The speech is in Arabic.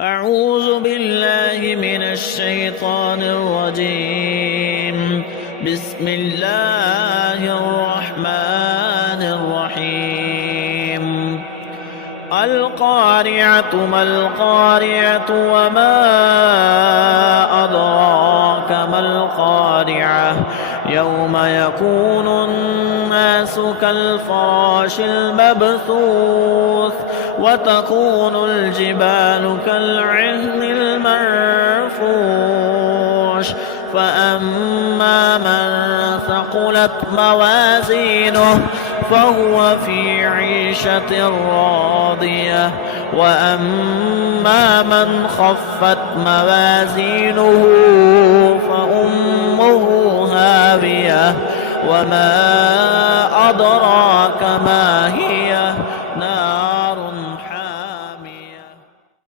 أعوذ بالله من الشيطان الرجيم. بسم الله الرحمن الرحيم. القارعة ما القارعة وما أدراك ما القارعة يوم يكون الناس كالفراش المبثوث وتكون الجبال كالعهن المنفوش فأما من ثقلت موازينه فهو في عيشة راضية وأما من خفت موازينه فأمه هاوية وما أدراك ما هي